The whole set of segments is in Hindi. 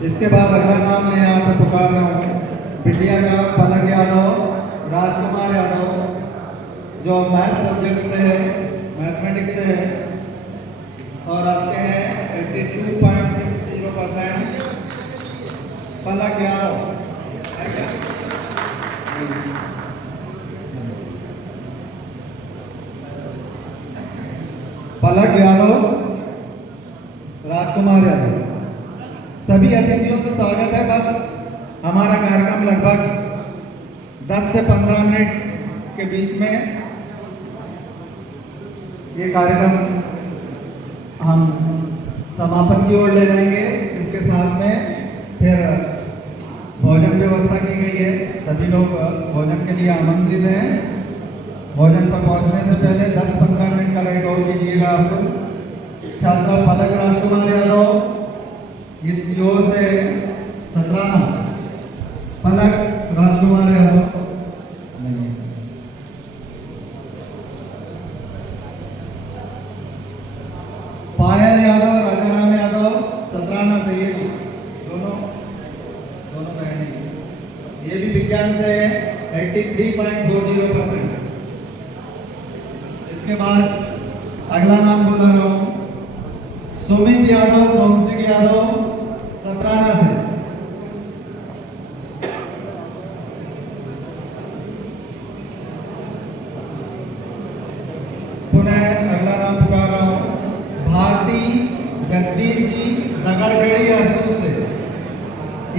इसके बाद अगला नाम मैं यहाँ से पुकार रहा हूँ बिटिया का पलक यादव, राजकुमार यादव, जो मैथ सब्जेक्ट से है, मैथमेटिक्स से है और आपके हैं 82.60%। पलक यादव पलक यादव, राजकुमार यादव, सभी अतिथियों से स्वागत है। बस हमारा कार्यक्रम लगभग 10 से 15 मिनट के बीच में ये कार्यक्रम हम समापन की ओर ले जाएंगे। इसके साथ में फिर भोजन व्यवस्था की गई है, सभी लोग भोजन के लिए आमंत्रित हैं। भोजन पर पहुंचने से पहले 10-15 मिनट का वेट और कीजिएगा। आपको छात्रा पलक राजकुमार यादव इस ओर से 17 पलक राजकुमार यादव, पायल यादव, राजाराम यादव 17 से, ये दोनों बहनें, ये भी विज्ञान से 83.40%। इसके बाद अगला नाम बोला रहा हूँ सुमित यादव, सोमसिंह यादव 17 से। पुनः अगला नाम पुकार रहा हूँ भारती जगदीश जी दगड़गढ़ी असूर से।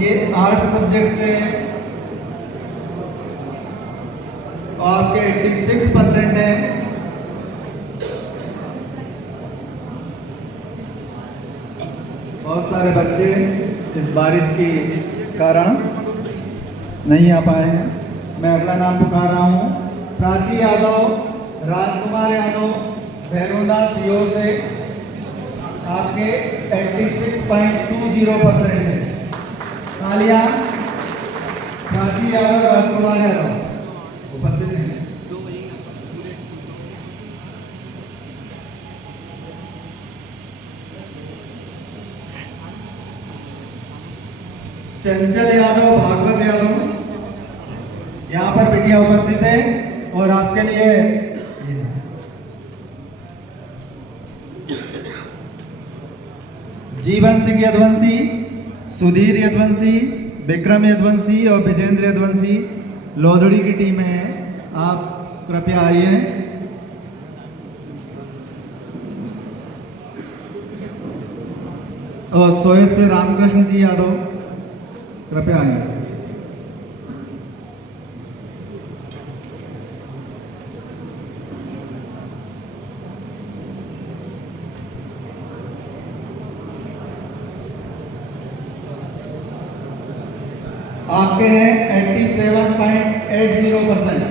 ये 8 सब्जेक्ट से आपके 86% है। बहुत सारे बच्चे इस बारिश के कारण नहीं आ पाए हैं। मैं अगला नाम पुकार रहा हूँ प्राची यादव, राजकुमार यादव, भैरोदा सीओ से। आपके 86.20% है। तालिया प्राची यादव, राजकुमार यादव उपस्थित हैं। चंचल यादव, भागवत यादव, यहाँ पर बिटिया उपस्थित है और आपके लिए जीवन सिंह यदवंशी, सुधीर यदवंशी, विक्रम यदवंशी और विजेंद्र यदवंशी लोधड़ी की टीम है। आप कृपया आइए। और सोए से रामकृष्ण जी यादव कृपया आइए। आपके हैं 87.80%,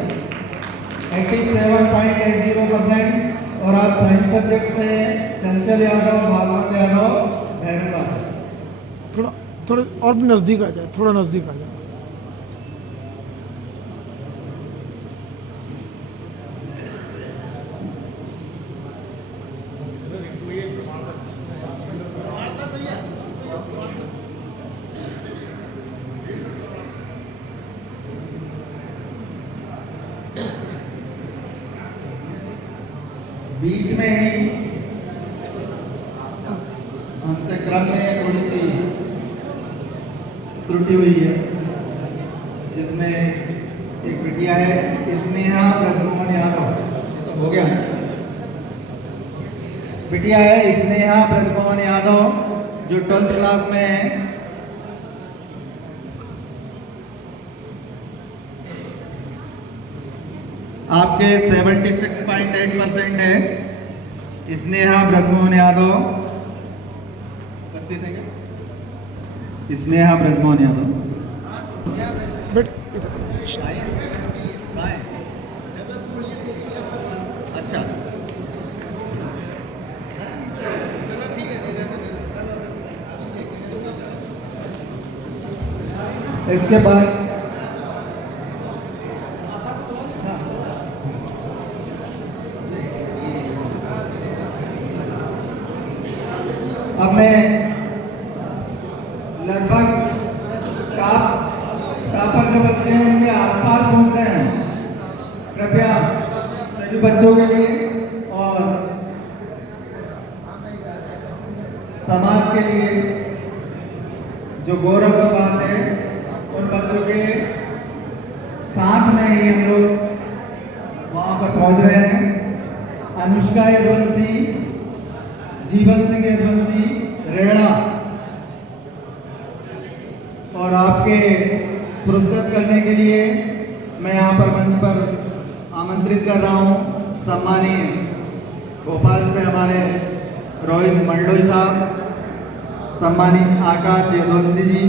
87.80%। और आप साइंस सब्जेक्ट से चंचल यादव, भागवत यादव, भैरवा। थोड़ा और भी नज़दीक आ जाए, थोड़ा नज़दीक आ जाए। बीच में ही हमसे क्रम में थोड़ी सी त्रुटि हुई है, जिसमें एक बिटिया है स्नेहा ब्रजमोहन यादव। हो गया, बिटिया है स्नेहा ब्रजमोहन यादव जो 12th क्लास में है। आपके 76.8% है। स्नेहा ब्रजमोहन यादव उपस्थित है क्या? स्नेहा ब्रजमोहन यादव अच्छा, इसके बाद अब मैं लगभग बच्चों के लिए और समाज के लिए जो गौरव की बात है, उन बच्चों के साथ में ही हम लोग वहाँ पर पहुँच रहे हैं। अनुष्का यदुवंशी, जीवन सिंह यदुवंशी, रेड़ा, और आपके पुरस्कृत करने के लिए मैं यहाँ पर मंच पर आमंत्रित कर रहा हूँ सम्मानीय भोपाल से हमारे रोहित मंडलोई साहब, सम्मानित आकाश यदुवंशी जी,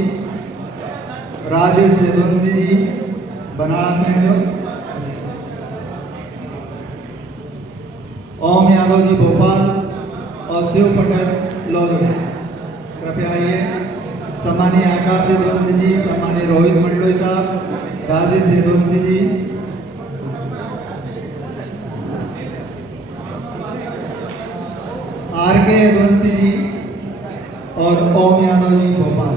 राजेश यदुवंशी जी बनारस में हैं जो, ओम यादव जी भोपाल और शिव पटेल लौधरी। कृपया आइए। सम्मानीय आकाश यदुवंशी जी, सम्मानीय रोहित मंडलोई साहब, राजेश यदुवंशी जी, आर.के. यदुवंशी जी और ओम यादव जी भोपाल।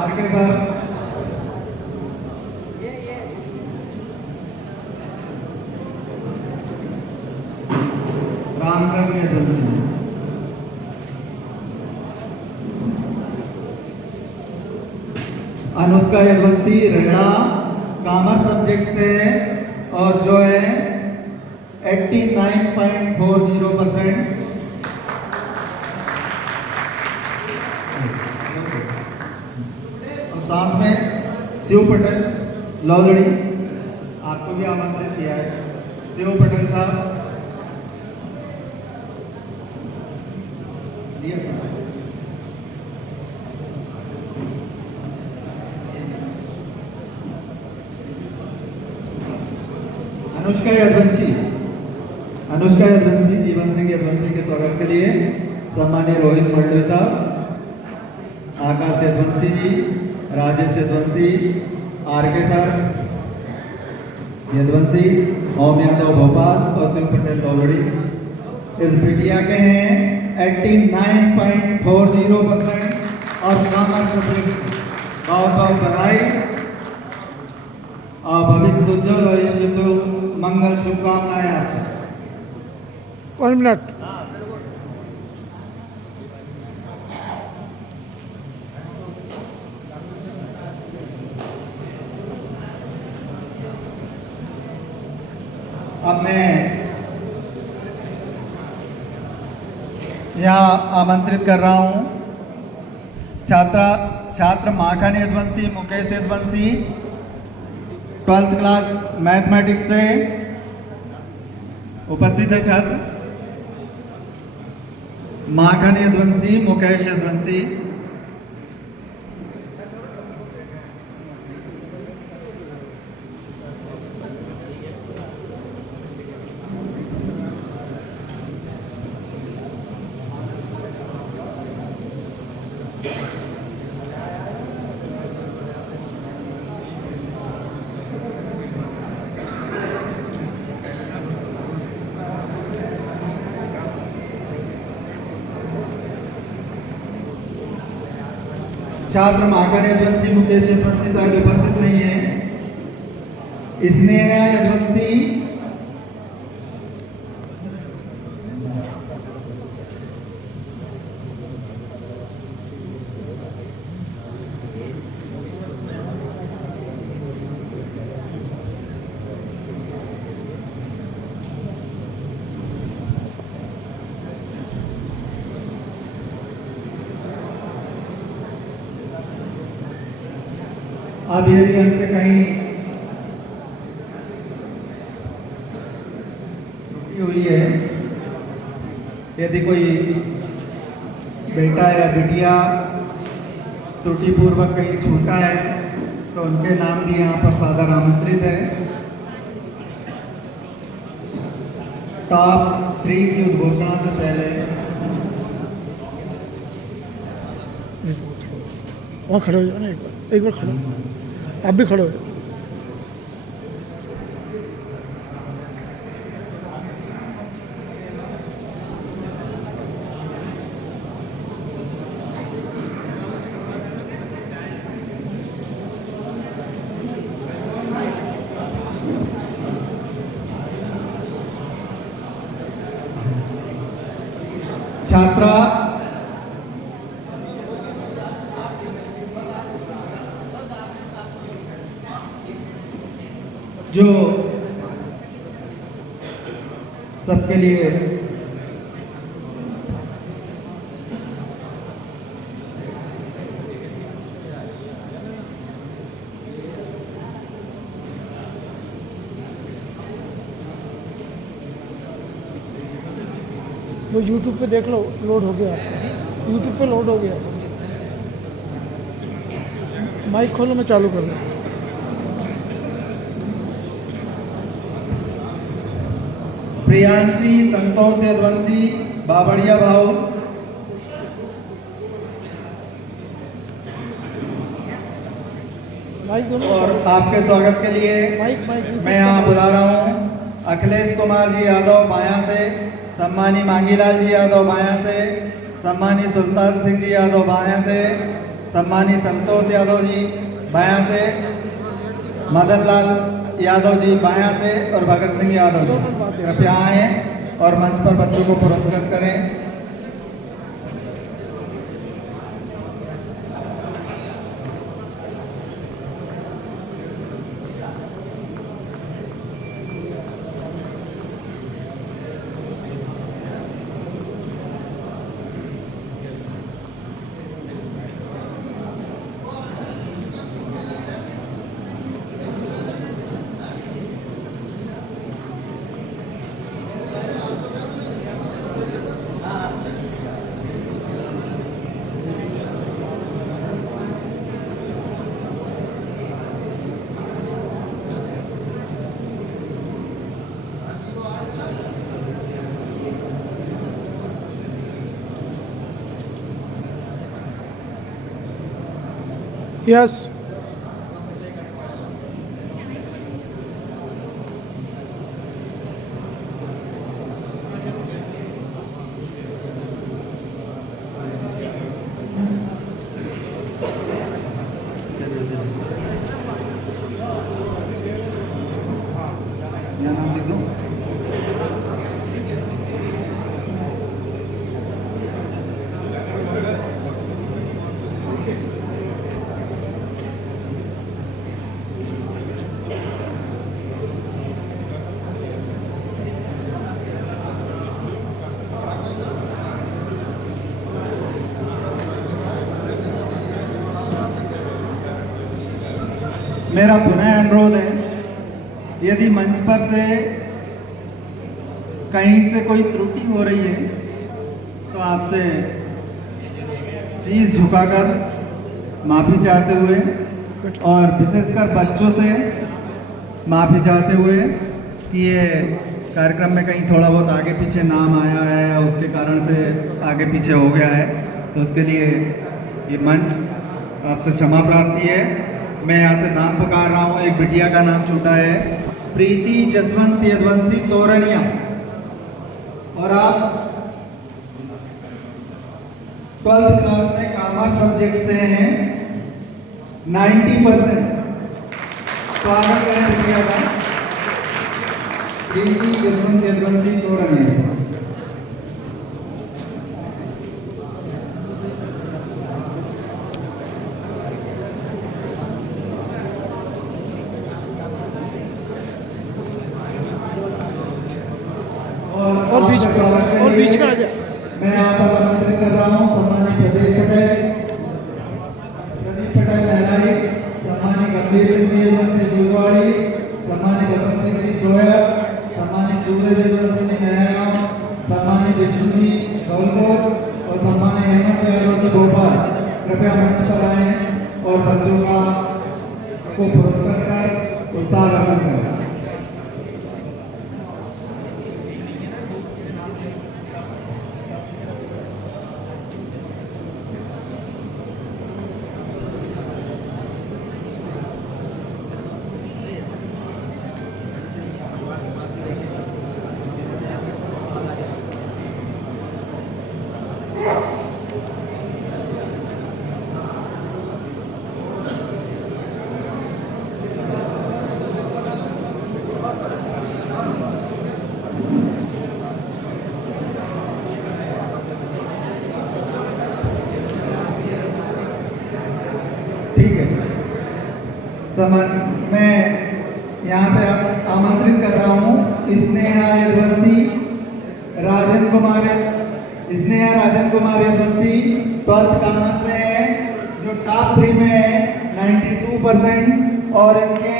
आर.के. सर, रामकृष्ण यदुवंशी जी, अनुष्का यदुवंशी रेड़ा कॉमर्स सब्जेक्ट से और जो है 89.40%। और साथ में शिव पटेल लौधड़ी, आपको भी आमंत्रित किया है। शिव पटेल साहब अनुष्का यदुवंशी, जीवन सिंह यदुवंशी के स्वागत के लिए सम्मानीय रोहित मंडलोई साहब, आकाश यदुवंशी जी, राजेश यदुवंशी, आर.के. सर यदुवंशी, ओम यादव भोपाल और शिव पटेल लौधड़ी इस बिटिया के हैं 89.40% और कॉमर्स सब्जेक्ट। बहुत बहुत बधाई और भविष्य उज्जवल और शुभ मंगल शुभकामनाएं आपको। 1 मिनट। अब मैं यहाँ आमंत्रित कर रहा हूँ छात्र Makhan Yaduvanshi, Mukesh Yaduvanshi, 12th class mathematics से उपस्थित है छात्र माखन यदुवंशी, मुकेश यदुवंशी। छात्र माखन यदुवंशी, मुकेश यदुवंशी शायद उपस्थित नहीं है। स्नेहा यदुवंशी, अब यदि हमसे कहीं त्रुटि हुई है, यदि कोई बेटा या बिटिया त्रुटिपूर्वक कहीं छूटा है तो उनके नाम भी यहाँ पर सादर आमंत्रित है। टॉप 3 की उद्घोषणा से पहले वहाँ खड़े हो जाओ ना, एक बार खड़े हो। आप भी खड़े हो जाओ। छात्रा जो सबके लिए वो यूट्यूब पे देख लो, लोड हो गया, यूट्यूब पे लोड हो गया। माइक खोलो, मैं चालू कर दूँ। प्रियांशी संतोष यदवंशी बाबड़िया भाऊ। माइक दोनों और आपके स्वागत के लिए माइक माइक मैं यहाँ बुला रहा हूँ अखिलेश कुमार जी यादव बायां से, सम्मानी मांगीलाल जी यादव बायां से, सम्मानी सुल्तान सिंह जी यादव बायां से, सम्मानी संतोष यादव जी बायां से, मदन लाल यादव जी बायां से और भगत सिंह यादव जी कृपया आए और मंच पर बच्चों को पुरस्कृत करें। यस। क्या नाम लिख दूं? मेरा पुनः अनुरोध है, यदि मंच पर से कहीं से कोई त्रुटि हो रही है तो आपसे शीश झुकाकर माफ़ी चाहते हुए और विशेषकर बच्चों से माफ़ी चाहते हुए कि ये कार्यक्रम में कहीं थोड़ा बहुत आगे पीछे नाम आया है या उसके कारण से आगे पीछे हो गया है, तो उसके लिए ये मंच आपसे क्षमा प्रार्थी है। मैं यहाँ से नाम पुकार रहा हूँ, एक बिटिया का नाम छूटा है, प्रीति जसवंत यदवंशी तोरनिया, और आप 12th क्लास में कॉमर्स सब्जेक्ट से हैं, 90%। स्वागत करें बिटिया का, प्रीति जसवंत यदवंशी तोरनिया। और बीच में आ जाए। मैं यहाँ पर आमंत्रित कर रहा हूँ सम्मानित प्रदीप पटेल लहलाई, सम्मानित गंभीर सिंह जुगवाड़ी, सम्मानित बसंत सिंह जी सोया, सम्मानित सूर्य सिंह नया, सम्मानित विष्णु जी धौलपुर और सम्मानित हेमंत यादव जी भोपाल। कृपया मंच पर आए और बच्चों का को पुरस्कृत कर उत्साह अर्पण करें। मैं यहाँ से आमंत्रित कर रहा हूँ स्नेहा यदुवंशी, राजन कुमार यदुवंशी 12th कॉमर्स से है, जो टॉप 3 में है 92%। और इनके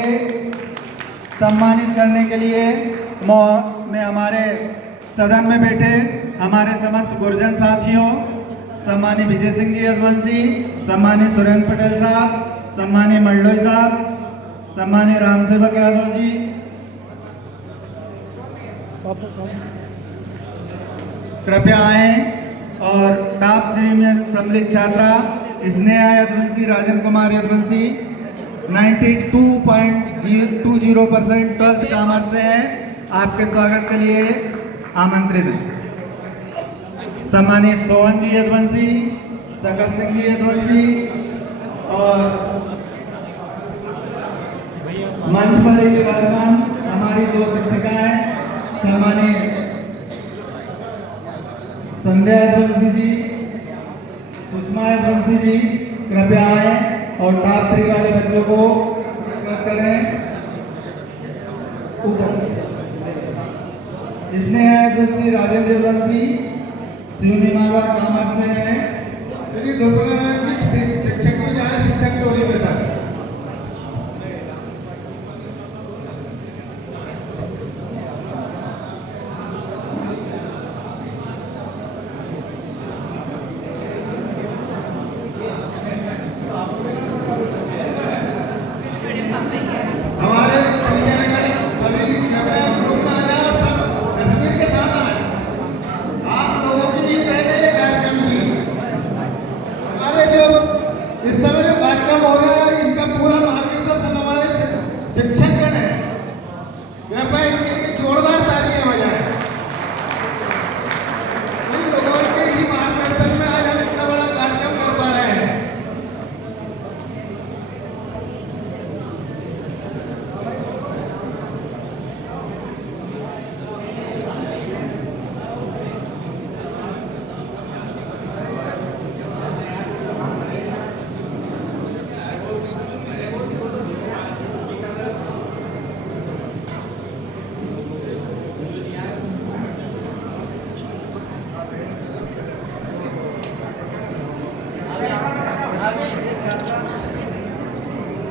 सम्मानित करने के लिए मैं हमारे सदन में बैठे हमारे समस्त गुरजन साथियों, सम्मानीय विजय सिंह जी यदुवंशी, सम्मानीय सुरेंद्र पटेल साहब, सम्मानीय मल्लोई साहब, सम्मानीय राम सेवक यादव जी, कृपया आए और टॉप 3 में सम्मिलित छात्रा स्नेहा यदुवंशी, राजन कुमार यदुवंशी 92.20% 12th कॉमर्स से है, आपके स्वागत के लिए आमंत्रित है। सम्मानीय सोहन जी यदुवंशी, सकत सिंह जी यदुवंशी और मंच पर एक विराजमान हमारी 2 शिक्षिकाएं, सम्मानीय संध्या यदुवंशी जी, सुषमा यदुवंशी जी, कृपया आए और टॉप 3 वाले बच्चों को करें। स्नेहा यदुवंशी, राजेंद्र यदुवंशी शिवनिमाला कॉमर्स से है। शिक्षक को जाए, शिक्षक टोली बेटा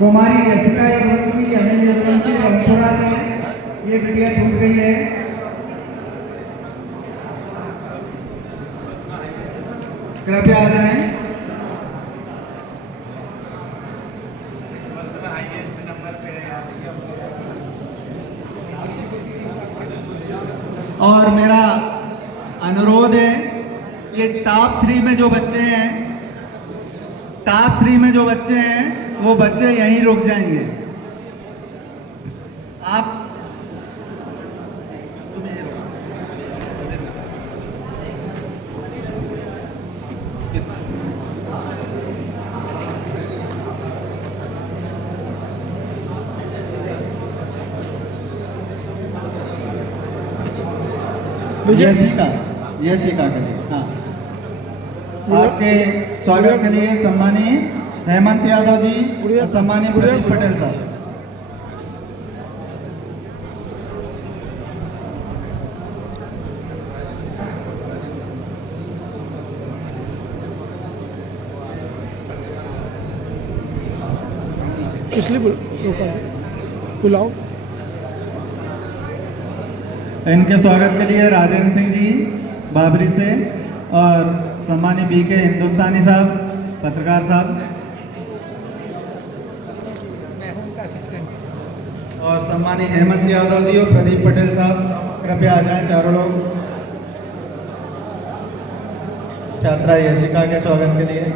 कुमारी यशिका यदुवंशी, अनिल यदुवंशी रंगपुरा से ये वीडियो छूट गई है। कृपया आ जाएं। और मेरा अनुरोध है, ये टॉप 3 में जो बच्चे हैं, वो बच्चे यहीं रुक जाएंगे। आप यशिका के लिए, हाँ, आपके स्वागत के लिए सम्मानीय हेमंत यादव जी और सम्मानीय प्रदीप पटेल साहब। इसलिए बुलाओ। इनके स्वागत के लिए राजेंद्र सिंह जी बाबरी से और सम्मानीय बीके हिंदुस्तानी साहब, पत्रकार साहब, और सम्मानीय हेमंत यादव जी और प्रदीप पटेल साहब, कृपया आ जाएं चारों लोग छात्रा यशिका के स्वागत के लिए।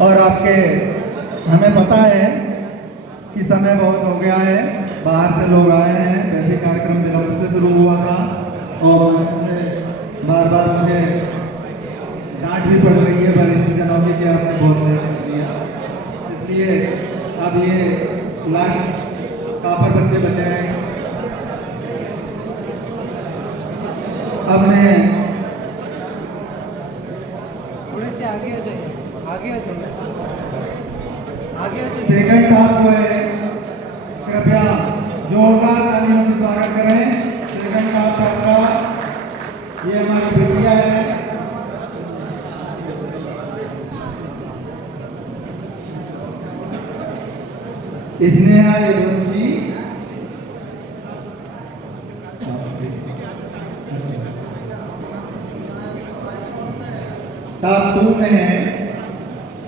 और हमें पता है कि समय बहुत हो गया है, बाहर से लोग आए हैं, वैसे कार्यक्रम विलंब से शुरू हुआ था और मुझसे बार बार मुझे डांट भी पड़ रही है वरिष्ठ जनों की कि आपने बहुत लेट कर दिया। इसलिए अब ये लास्ट काफर बच्चे बचे हैं। अब मैं सेकंड हाफ जो है कृपया जोरदार तालियों से स्वागत करें। सेकंड हाफ छात्रा ये हमारी बिटिया है, स्नेहा यदुवंशी। टॉप 2 में है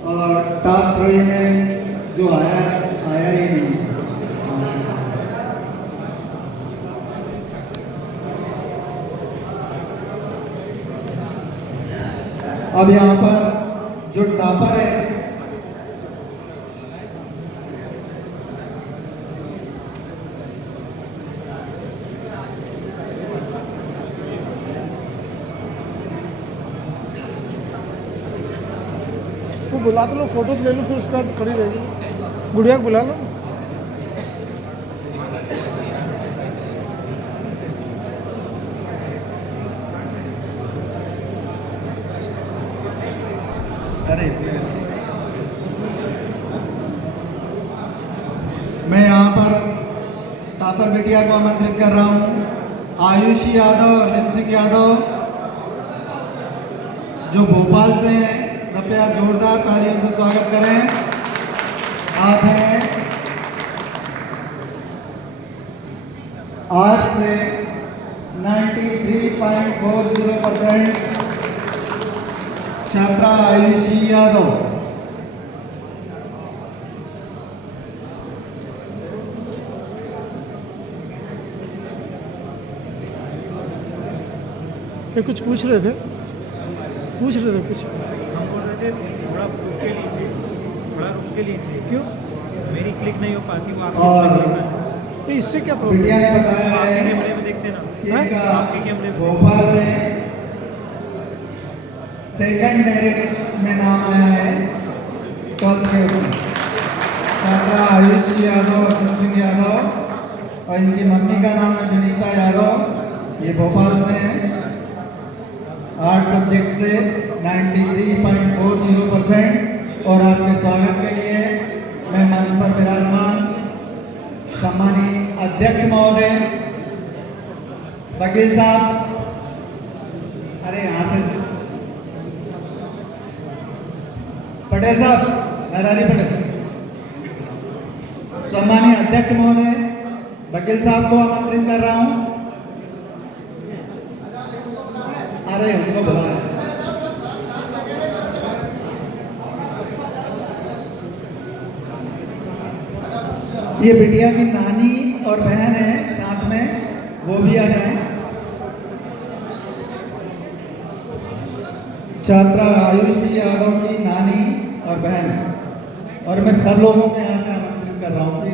और टॉप 3 में जो आया ही नहीं। अब यहाँ पर जो टॉपर है वो बुला तो लो, फोटो ले लो, फिर उसके बाद खड़ी रहेगी। गुड़िया को बुला लो। अरे इसमें मैं यहाँ पर टॉपर बिटिया को आमंत्रित कर रहा हूँ। आयुषी यादव और लिम सिंह यादव जो भोपाल से हैं, कृपया जोरदार तालियों से स्वागत करें। आप हैं आज से 93.40% छात्रा आयुषी यादव। ये कुछ पूछ रहे थे कुछ हम बोल रहे थे थोड़ा रुक के लीजिए, थोड़ा रुक के लीजिए। क्यों? मेरी क्लिक नहीं हो पाती, वो और आपकी क्लिक नहीं, इससे क्या प्रॉब्लम बिटिया है? ने बताया आपके है कैमरे में देखते ना, कि हैं? इनका आपके कैमरे में भोपाल में सेकंड मेरिट में नाम आया है 12th के ऊपर। छात्रा आयुषी यादव और लिम सिंह यादव और इनकी मम्मी का नाम है विनीता यादव। ये भोपाल से हैं। 8 सब्जेक्ट से 93.40% और आपके स्वागत के लिए मैं मंच पर विराजमान सम्मानित अध्यक्ष महोदय वकील साहब, अरे यहाँ से पटेल साहब, नरहरी पटेल, सम्मानित अध्यक्ष महोदय वकील साहब को आमंत्रित कर रहा हूँ। अरे उनको बुला ये बिटिया की नानी और बहन है साथ में, वो भी आ जाए। छात्रा आयुषी यादव की नानी और बहन है और मैं सब लोगों को यहाँ से आमंत्रित कर रहा हूँ कि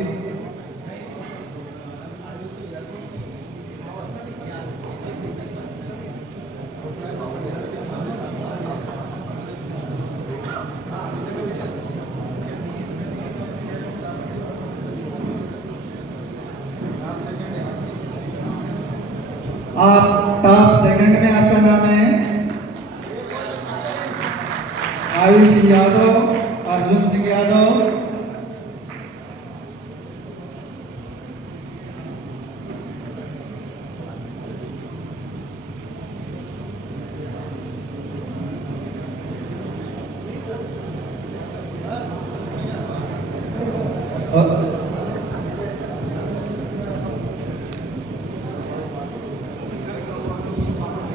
आप टॉप सेकंड में आपका नाम है आयुषी यादव, अर्जुन सिंह यादव।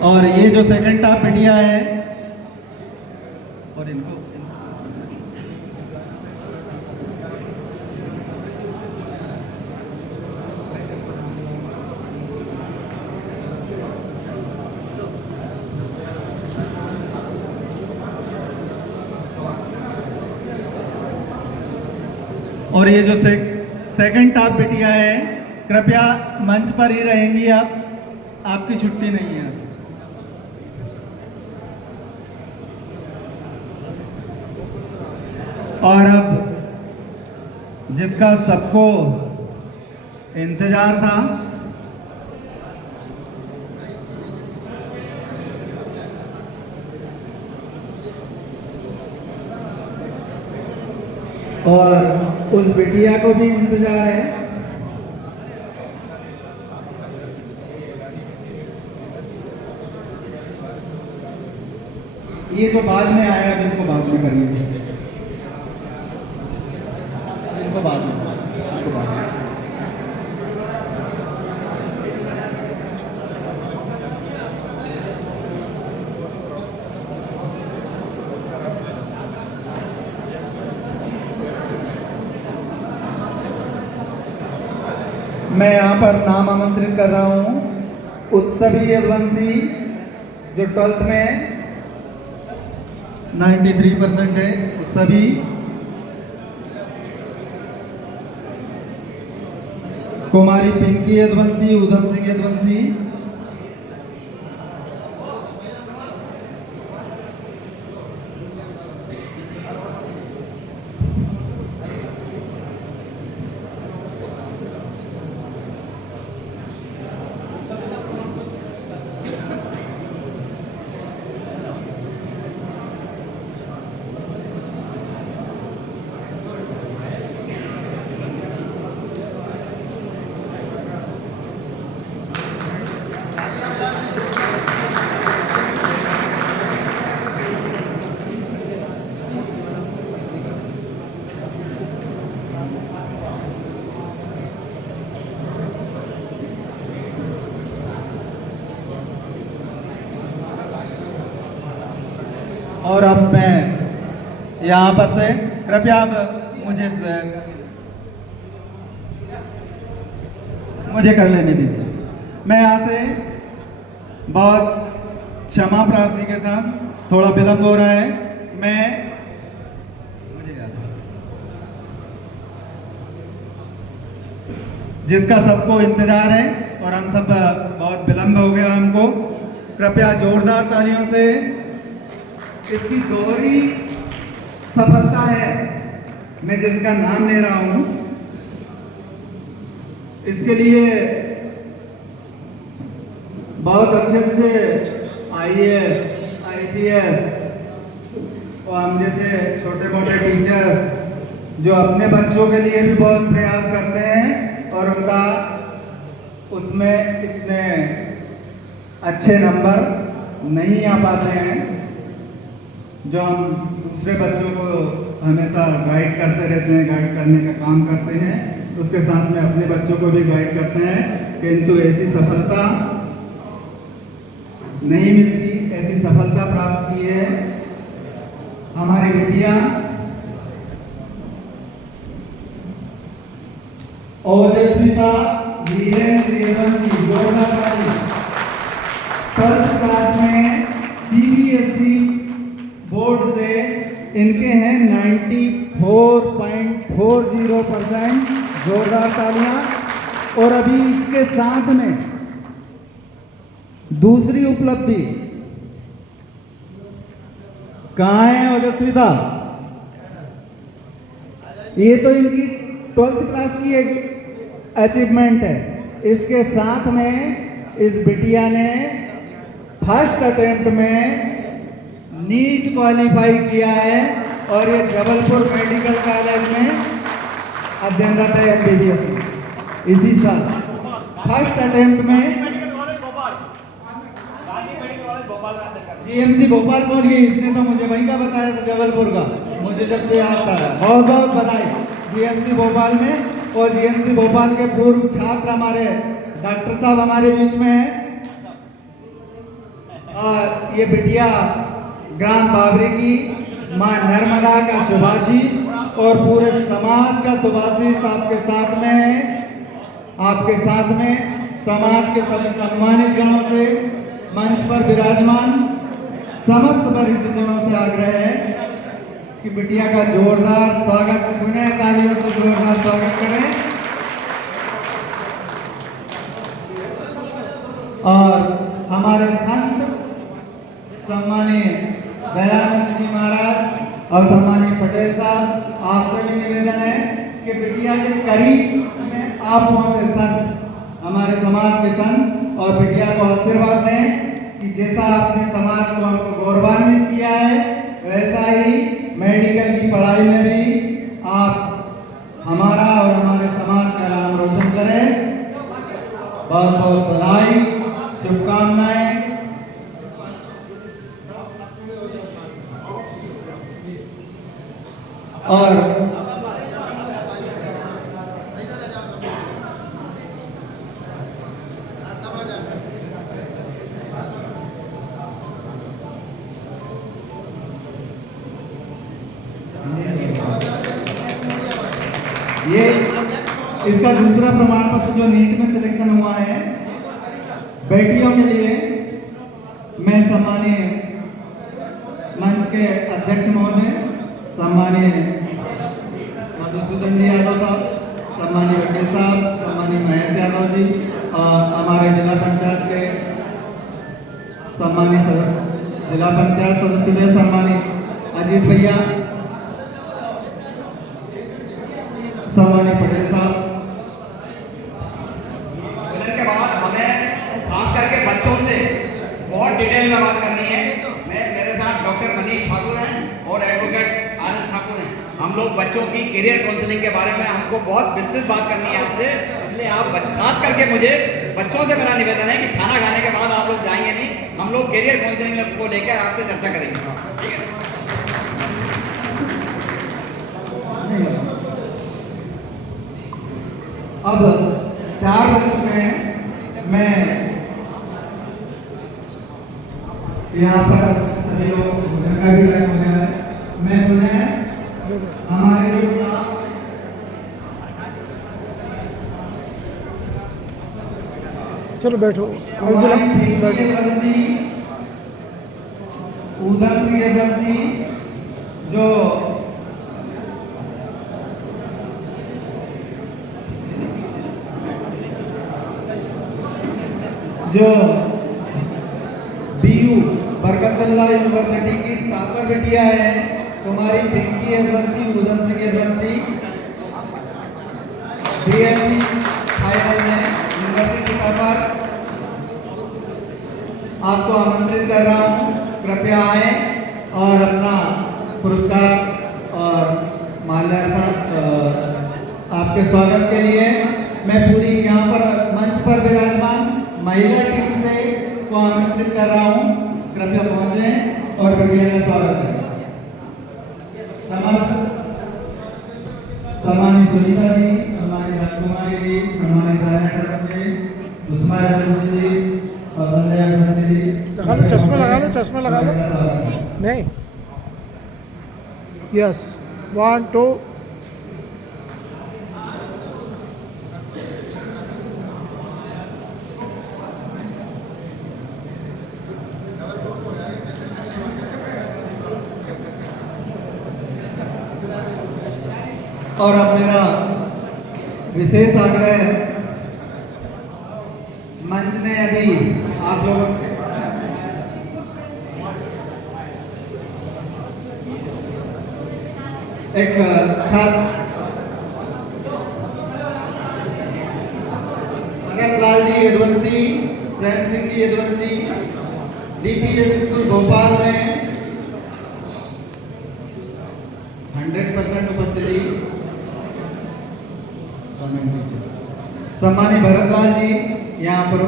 और ये जो सेकंड टॉप बिटिया है और इनको और ये जो सेकंड टॉप बिटिया है, कृपया मंच पर ही रहेंगी आप, आपकी छुट्टी नहीं है। और अब जिसका सबको इंतजार था, और उस बिटिया को भी इंतजार है। ये जो बाद में आया है इनको बाद में करिए, इनको बाद में, इनको बाद में। मैं यहाँ पर नाम आमंत्रित कर रहा हूँ उत्सवी यदुवंशी जो 12th में 93% है, उत्सवी। कुमारी पिंकी यदुवंशी, उधम सिंह यदुवंशी। और अब मैं यहाँ पर से कृपया अब मुझे कर लेने दीजिए। मैं यहाँ से बहुत क्षमा प्रार्थी के साथ, थोड़ा विलम्ब हो रहा है। मैं जिसका सबको इंतजार है और हम सब बहुत विलम्ब हो गया हमको, कृपया जोरदार तालियों से इसकी दोहरी सफलता है, मैं जिनका नाम ले रहा हूं, इसके लिए बहुत अच्छे IAS, IPS और हम जैसे छोटे मोटे टीचर्स जो अपने बच्चों के लिए भी बहुत प्रयास करते हैं और उनका उसमें इतने अच्छे नंबर नहीं आ पाते हैं, जो हम दूसरे बच्चों को हमेशा गाइड करते रहते हैं, गाइड करने का काम करते हैं, उसके साथ में अपने बच्चों को भी गाइड करते हैं, किंतु ऐसी सफलता नहीं मिलती। ऐसी सफलता प्राप्त की है हमारी बिटिया ओजस्विता वीरेंद्र यदुवंशी, 12th क्लास में CBSE बोर्ड से इनके हैं 94.40%, जोरदार तालियां। और अभी इसके साथ में दूसरी उपलब्धि कहाँ है ओजस्विता? ये तो इनकी 12th क्लास की एक अचीवमेंट है। इसके साथ में इस बिटिया ने फर्स्ट अटेम्प्ट में नीट क्वालिफाई किया है और ये जबलपुर मेडिकल कॉलेज में अध्ययनरत है MBBS में इसी साल फर्स्ट अटेम्प्ट में। GMC भोपाल पहुंच गई, इसने तो मुझे वहीं का बताया था, जबलपुर का, मुझे जब से याद था। बहुत बहुत बधाई GMC भोपाल में। और GMC भोपाल के पूर्व छात्र हमारे डॉक्टर साहब हमारे बीच में हैं। और ये बिटिया ग्राम बाबरी की मां नर्मदा का शुभाशीष और पूरे समाज का शुभाशीष आपके साथ में है। आपके साथ में समाज के सभी सम्मानित जनों से मंच पर विराजमान समस्त वरिष्ठ जनों से आग्रह है कि बिटिया का जोरदार स्वागत, पुनः तालियों से जोरदार स्वागत करें। और हमारे संत सम्मानीय दयानंद जी महाराज और सम्मानीय पटेल साहब, आपसे भी निवेदन है कि बिटिया के करीब में आप पहुंचे संत, हमारे समाज के संत, और बिटिया को आशीर्वाद दें कि जैसा आपने समाज को हमको गौरवान्वित किया है, वैसा ही मेडिकल की पढ़ाई में भी आप और ये इसका दूसरा प्रमाण पत्र जो नीट में सिलेक्शन हुआ है बेटियों के लिए, मैं सम्मानीय मंच के अध्यक्ष महोदय सम्मानीय मधुसूदन जी यादव साहब, सम्मानीय वकील साहब, सम्मानीय महेश यादव जी और हमारे जिला पंचायत के सम्मानीय जिला पंचायत सदस्य सम्मानीय अजीत भैया, सम्मानीय पटेल साहब। के बाद हमें खास करके बच्चों से बहुत डिटेल में बात करनी है। मेरे साथ डॉक्टर मनीष ठाकुर हैं और एडवोकेट आनंद ठाकुर हैं। हम लोग बच्चों की करियर काउंसलिंग के बारे में हमको बहुत विस्तृत बात करनी है आपसे, इसलिए आप खास करके मुझे बच्चों से मेरा निवेदन है कि खाना खाने के बाद आप लोग जाएंगे नहीं, हम लोग करियर काउंसलिंग को लेकर आपसे चर्चा करेंगे, ठीक है? अब 4 बज चुके हैं, मैं यहाँ पर सभी लोग का भी टाइम हो गया है। मैं पुनः हमारे जो चलो बैठो। उधम सिंह जी जो BU बरकतुल्लाह यूनिवर्सिटी की टॉपर बेटिया है, कुमारी पिंकी यदवंशी, उधम सिंह यदवंशी, BSc फाइनल में यूनिवर्सिटी टॉपर। आपको आमंत्रित कर रहा हूँ, कृपया आए और अपना पुरस्कार और माल्यार्पण आपके स्वागत के लिए मैं पूरी यहाँ पर मंच पर विराजमान महिला टीम से को आमंत्रित कर रहा हूँ, कृपया पहुंचे और बढ़िया का स्वागत करें। सम्मानित सुनीता जी, सम्मानित राजकुमारी जी, सम्मानित सुषमा यादव जी और संजय यादव जी। लगा लो चश्मा, लगा लो चश्मा, लगा लो। नहीं, यस 1 2 और अब मेरा विशेष आग्रह, मंच ने यदि आप लोगों एक छात्र लाल जी यदुवंशी, प्रेम सिंह जी यदुवंशी, DPS स्कूल भोपाल में 100% उपस्थिति। सम्मानित भरतलाल जी यहाँ पर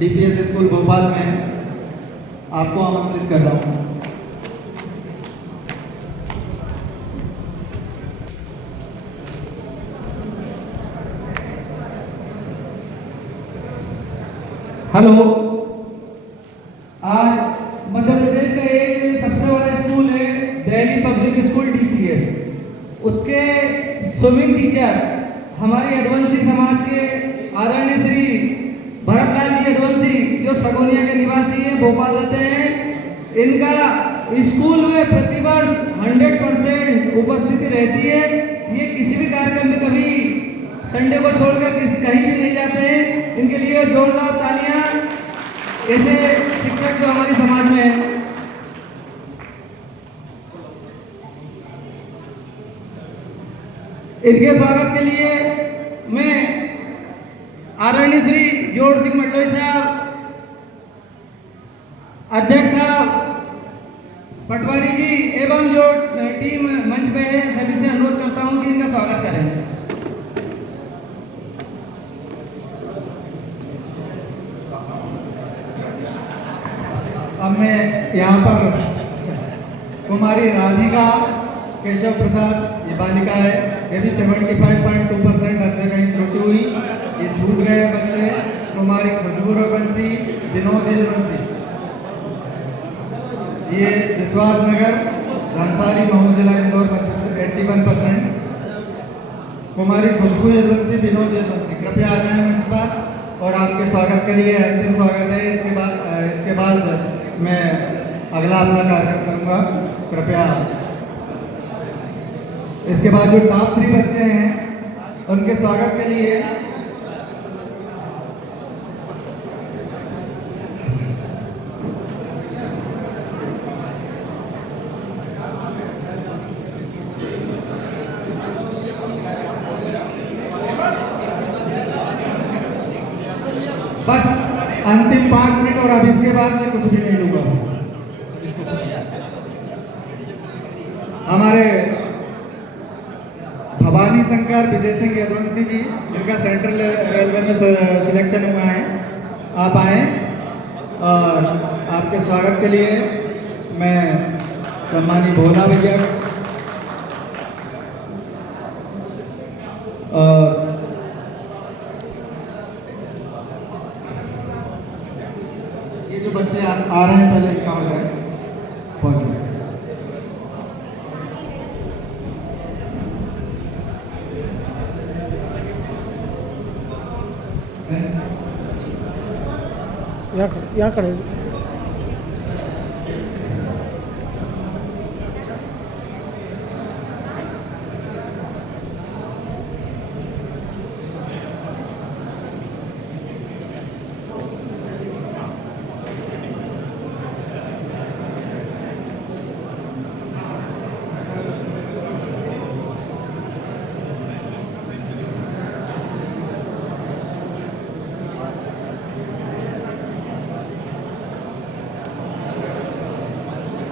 DPS स्कूल भोपाल में आपको आमंत्रित कर रहा हूँ। हेलो, आज मध्य प्रदेश का एक सबसे बड़ा स्कूल है दिल्ली पब्लिक स्कूल DPS, उसके स्विमिंग टीचर हमारे यदुवंशी समाज के आदरणीय श्री भरतलाल जी यदुवंशी, जो सगोनिया के निवासी हैं, भोपाल रहते हैं। इनका स्कूल में प्रतिवर्ष 100% उपस्थिति रहती है। ये किसी भी कार्यक्रम में कभी संडे को छोड़कर कहीं भी नहीं जाते हैं। इनके लिए जोरदार तालियां, ऐसे शिक्षक जो हमारे समाज में है। इनके स्वागत के लिए मैं आदरणीय श्री जोड़ सिंह मंडोई साहब, अध्यक्ष साहब पटवारी जी एवं जो टीम मंच पे है, सभी से अनुरोध करता हूं कि इनका स्वागत करें। अब मैं यहाँ पर कुमारी राधिका केशव प्रसाद, ये बालिका है, ये भी 75.2% अच्छे कहीं त्रुटि हुई, ये छूट गए बच्चे। कुमारी खुशबू रघुवंशी, विनोद यदुवंशी, ये विश्वास नगर, धनसारी महू जिला इंदौर 81%। कुमारी खुशबू यदुवंशी, विनोद यदुवंशी, कृपया आ जाएं मंच पर और आपके स्वागत के लिए अंतिम स्वागत है। इसके बाद मैं अगला अपना कार्यक्रम करूँगा, कृपया। इसके बाद जो टॉप 3 बच्चे हैं उनके स्वागत के लिए बस अंतिम 5 मिनट, और अब इसके बाद मैं कुछ भी नहीं लूंगा। हमारे भवानी शंकर विजय सिंह यदुवंशी जी, जिनका सेंट्रल रेलवे में सिलेक्शन हुआ है, आप आए और आपके स्वागत के लिए मैं सम्मानी भोला भैया और ये जो बच्चे आ रहे हैं पहले इनका हो जाए, पहुँच गए। यहाँ खड़े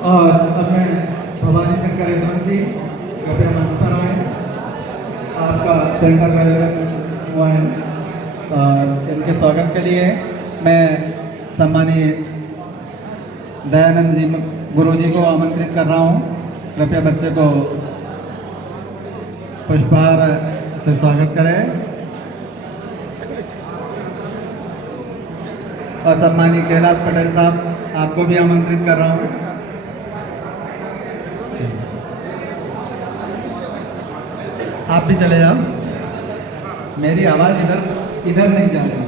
और अब मैं भवानी शंकर यदुवंशी, कृपया मंच पर आए। आपका सेंटर रेलवे हुआ है और इनके स्वागत के लिए मैं सम्मानीय दयानंद जी गुरु जी को आमंत्रित कर रहा हूँ। कृपया बच्चे को पुष्पहार से स्वागत करें और सम्मानीय कैलाश पटेल साहब, आपको भी आमंत्रित कर रहा हूँ। आप भी चले जाओ, मेरी आवाज़ इधर नहीं जा रही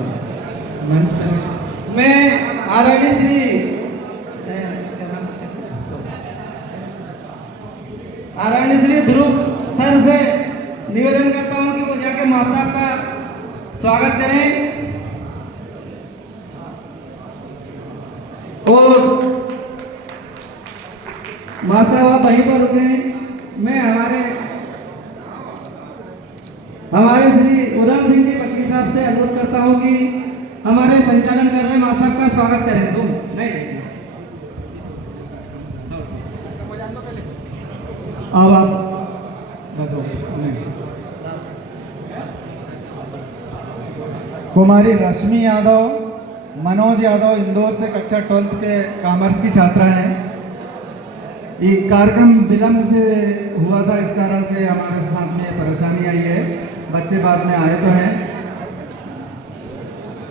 मंच पे। मैं आदरणीय श्री ध्रुव सर से निवेदन करता हूं कि वो जाके माँ साहब का स्वागत करें और माँ साहब आप वहीं पर रुके। मैं हमारे श्री उधम सिंह जी पक्की साहब से अनुरोध करता हूं कि हमारे संचालन कर रहे माँ साहब का स्वागत करें। तुम नहीं अब आप बसो। कुमारी रश्मि यादव, मनोज यादव इंदौर से कक्षा 12th के कॉमर्स की छात्रा हैं। ये कार्यक्रम विलंब से हुआ था, इस कारण से हमारे साथ में परेशानी आई है। बच्चे बाद में आए तो हैं।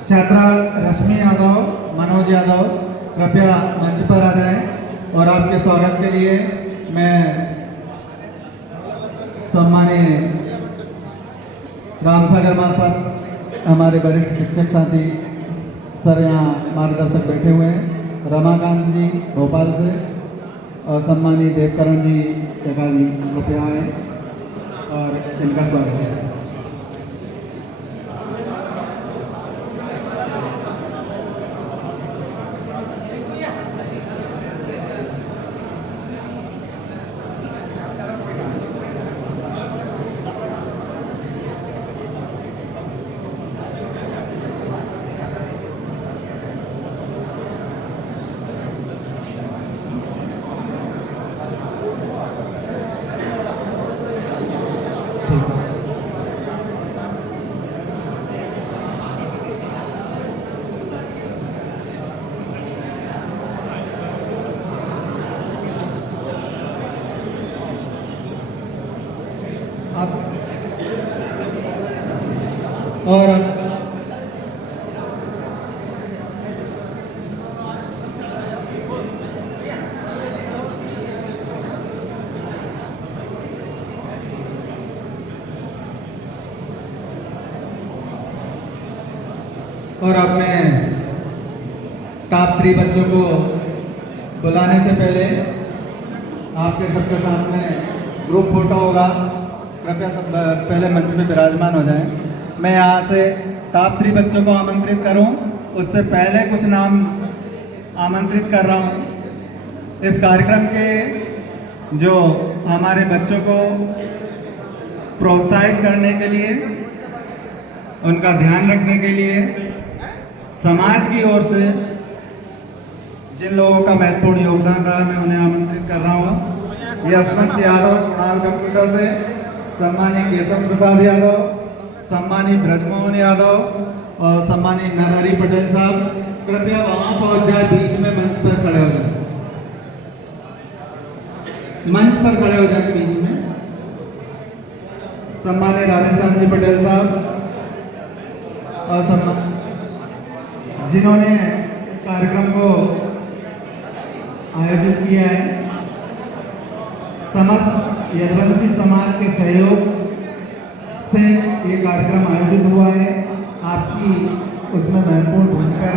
छात्रा रश्मि यादव, मनोज यादव, कृपया मंच पर आ जाएं और आपके स्वागत के लिए मैं सम्मानीय राम सागर साहब, हमारे वरिष्ठ शिक्षक साथी सर यहाँ मार्गदर्शक बैठे हुए हैं, रमाकांत जी भोपाल से और सम्मानीय देवकरण जी जगह जी, कृपया आए और इनका स्वागत है। आप और अपने टॉप 3 बच्चों को बुलाने से पहले आपके सबके सामने ग्रुप फोटो होगा। कृपया सब पहले मंच पे विराजमान हो जाएं। मैं यहाँ से टॉप 3 बच्चों को आमंत्रित करूं, उससे पहले कुछ नाम आमंत्रित कर रहा हूं। इस कार्यक्रम के जो हमारे बच्चों को प्रोत्साहित करने के लिए, उनका ध्यान रखने के लिए समाज की ओर से जिन लोगों का महत्वपूर्ण योगदान रहा, मैं उन्हें आमंत्रित कर रहा हूँ। यशवंत यादव कुणाल कंप्यूटर से, सम्मानीय केशव प्रसाद यादव, सम्मानीय ब्रजमोहन यादव और सम्मानीय नरहरि पटेल साहब कृपया वहाँ पहुँच जाए, बीच में मंच पर खड़े हो जाए, मंच पर खड़े हो जाए बीच में। सम्मानीय राधेश्याम जी पटेल साहब और जिन्होंने इस कार्यक्रम को आयोजित किया है। समस्त यदुवंशी समाज के सहयोग से ये कार्यक्रम आयोजित हुआ है। आपकी उसमें महत्वपूर्ण भूमिका